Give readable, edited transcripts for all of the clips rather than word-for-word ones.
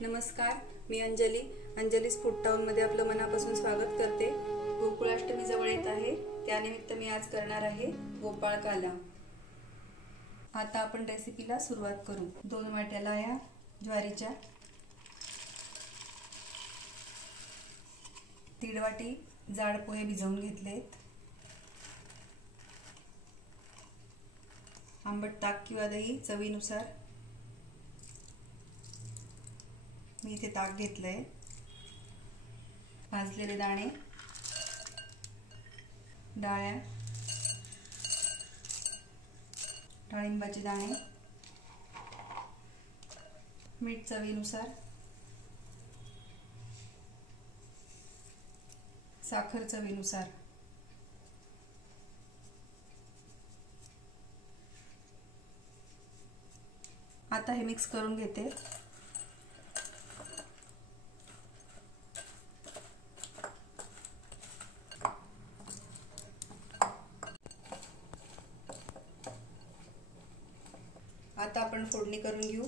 नमस्कार, मी अंजली's food town मध्ये आपलं मनापासून स्वागत करते। गोकुळाष्टमी जवळ येत आहे, त्यानिमित्त मी आज करणार आहे गोपाळ काला। आता आपण रेसिपीला सुरुवात करू। 2 वाट्याला या ज्वारीच्या, 1.5 वाटी जाड पोहे भिजवून घेतलेत। आंबट ताक किंवा दही चवीनुसार। मी इथे ताक घेतलंय। भाजलेले दाणे, डाळ्या, डाळिंबाचे दाणे, मीठ चवीनुसार, साखर चवीनुसार। आता हे मिक्स करून घेते। आता आपण फोडणी करून घेऊ।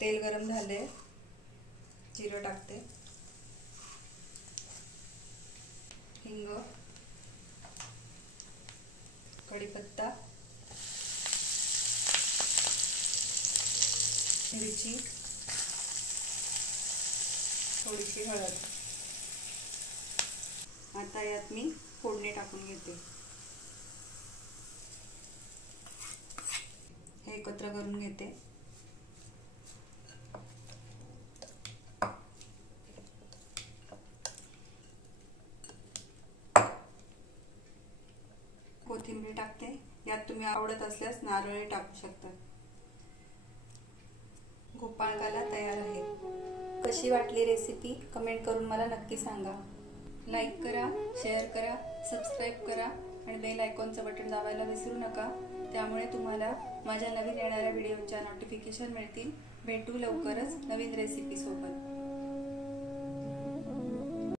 तेल गरम झाले, जिरं टाकते, हिंग, कढीपत्ता, मिरची, थोडीशी हळद। आता यात मी फोडणी टाकून घेते। हे एकत्र करून घेते। कोथिंबीर टाकते। यात तुम्ही आवडत असल्यास नारळ टाकू शकता। गोपाळ काला तयार आहे। कशी वाटली रेसिपी कमेंट करून मला नक्की सांगा। लाईक करा, शेअर करा, सबस्क्राइब करा आणि बेल आयकॉनचं बटन दाबायला विसरू नका। त्यामुळे तुम्हाला माझ्या नवीन येणाऱ्या व्हिडिओच्या नोटिफिकेशन मिळतील। भेटू लवकरच नवीन रेसिपी सोबत।